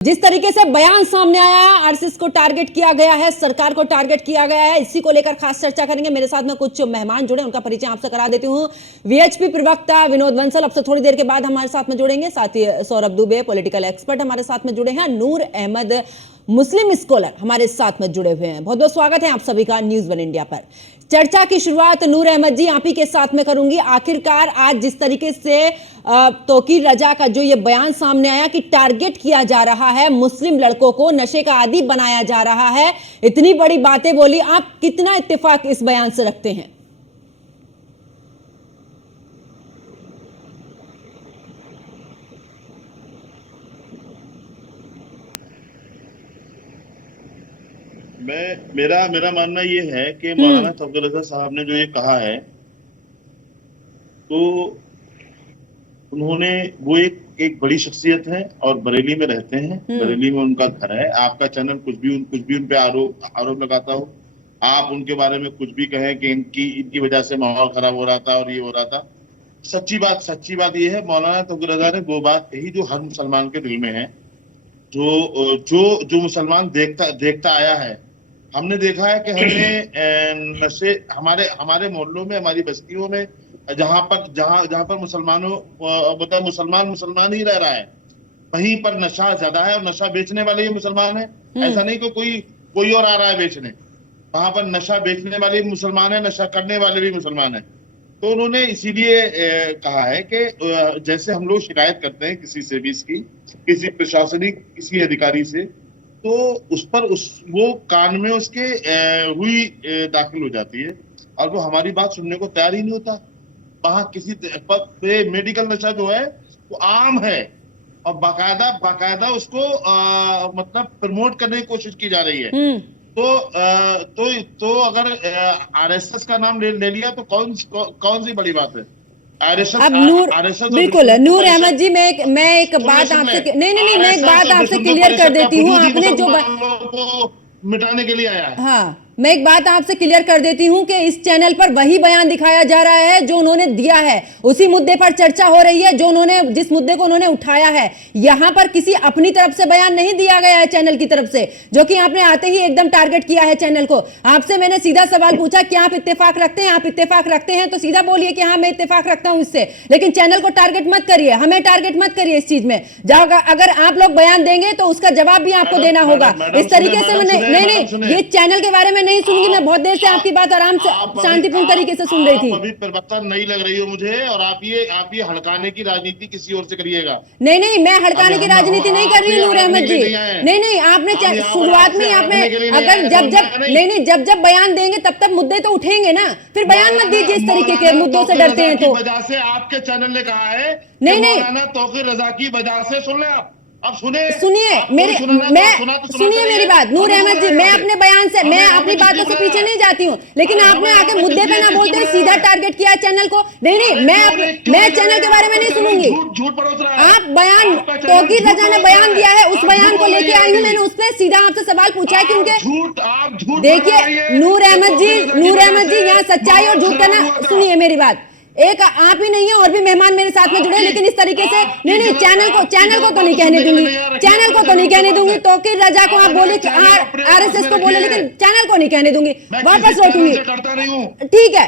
जिस तरीके से बयान सामने आया, आरएसएस को टारगेट किया गया है, सरकार को टारगेट किया गया है, इसी को लेकर खास चर्चा करेंगे। मेरे साथ में कुछ मेहमान जुड़े, उनका परिचय आपसे करा देती हूं। वीएचपी प्रवक्ता विनोद बंसल अब से थोड़ी देर के बाद हमारे साथ में जुड़ेंगे। साथ ही सौरभ दुबे पॉलिटिकल एक्सपर्ट हमारे साथ में जुड़े हैं। नूर अहमद मुस्लिम स्कॉलर हमारे साथ में जुड़े हुए हैं। बहुत बहुत स्वागत है आप सभी का न्यूज वन इंडिया पर। चर्चा की शुरुआत नूर अहमद जी आप ही के साथ में करूंगी। आखिरकार आज जिस तरीके से तौकीर रजा का जो ये बयान सामने आया कि टारगेट किया जा रहा है, मुस्लिम लड़कों को नशे का आदी बनाया जा रहा है, इतनी बड़ी बातें बोली, आप कितना इत्तेफाक इस बयान से रखते हैं? मेरा मानना ये है कि मौलाना तौकीर रजा साहब ने जो ये कहा है, तो उन्होंने वो एक बड़ी शख्सियत है और बरेली में रहते हैं, बरेली में उनका घर है। आपका चैनल कुछ भी उन पे आरोप लगाता हो, आप उनके बारे में कुछ भी कहें कि इनकी वजह से माहौल खराब हो रहा था और ये हो रहा था। सच्ची बात ये है, मौलाना तौकीर रजा ने वो बात कही जो हर मुसलमान के दिल में है, जो मुसलमान देखता आया है। हमने देखा है कि हमने नशे हमारे मोहल्लों में, हमारी बस्तियों में, जहां पर मतलब मुसलमान ही रह रहा है, वहीं पर नशा ज्यादा है और नशा बेचने वाले ही मुसलमान है। ऐसा नहीं कि कोई और आ रहा है बेचने, वहां पर नशा बेचने वाले भी मुसलमान है, नशा करने वाले भी मुसलमान है। तो उन्होंने इसीलिए कहा है कि जैसे हम लोग शिकायत करते हैं किसी से भी, किसी प्रशासनिक किसी अधिकारी से, तो वो कान में उसके हुई दाखिल हो जाती है और वो हमारी बात सुनने को तैयार ही नहीं होता। वहां किसी मेडिकल नशा जो है वो आम है और बाकायदा उसको मतलब प्रमोट करने की कोशिश की जा रही है। तो अगर आरएसएस का नाम ले लिया तो कौन सी बड़ी बात है? अब बिल्कुल नूर अहमद जी, मैं एक बात आपसे मैं एक बात आपसे क्लियर कर देती हूँ। आपने जो मिटाने के लिए आया है। हाँ, मैं एक बात आपसे क्लियर कर देती हूं कि इस चैनल पर वही बयान दिखाया जा रहा है जो उन्होंने दिया है, उसी मुद्दे पर चर्चा हो रही है जिस मुद्दे को उन्होंने उठाया है। यहां पर किसी अपनी तरफ से बयान नहीं दिया गया है चैनल की तरफ से, जो कि आपने आते ही एकदम टारगेट किया है चैनल को। आपसे मैंने सीधा सवाल पूछा कि आप इत्तेफाक रखते हैं? आप इत्तेफाक रखते हैं तो सीधा बोलिए कि हाँ मैं इत्तेफाक रखता हूं इससे, लेकिन चैनल को टारगेट मत करिए, हमें टारगेट मत करिए इस चीज में। अगर आप लोग बयान देंगे तो उसका जवाब भी आपको देना होगा। इस तरीके से नहीं, ये चैनल के बारे में नहीं सुनूंगी मैं। बहुत देर से आपकी बात आराम से शांतिपूर्ण तरीके से सुन रही थी। अभी प्रवक्ता नहीं लग रही हो मुझे, और आप ये हड़काने की राजनीति किसी और से करिएगा। नहीं, मैं हड़काने की राजनीति नहीं कर रही हूँ नूर अहमद जी। नहीं, आपने शुरुआत में आपने अगर जब बयान देंगे तब मुद्दे तो उठेंगे ना, फिर बयान मत दीजिए इस तरीके के मुद्दों से डरते हैं तो। वजह से आपके चैनल ने कहा है नहीं, मौलाना तौकीर रजा की वजह से, सुन ले आप, अब सुनिए मेरी बात नूर अहमद जी। मैं अपने बयान से, मैं अपनी बातों से पीछे नहीं जाती हूँ, लेकिन आपने आके मुद्दे पे ना बोलते सीधा टारगेट किया चैनल को। नहीं, मैं चैनल के बारे में नहीं सुनूंगी। आप बयान, तौकीर रजा ने बयान दिया है, उस बयान को लेके आई हूँ। मैंने उस पर सीधा आपसे सवाल पूछा है कि उनके, देखिए नूर अहमद जी यहाँ सच्चाई और झूठ करना, सुनिए मेरी बात। एक आप ही नहीं है, और भी मेहमान मेरे साथ में जुड़े, लेकिन इस तरीके से नहीं, चैनल को तो नहीं कहने दूंगी। तौकीर रजा को आप बोले, आरएसएस को बोले, लेकिन चैनल को नहीं कहने दूंगी, वापस लौटूंगी। ठीक है।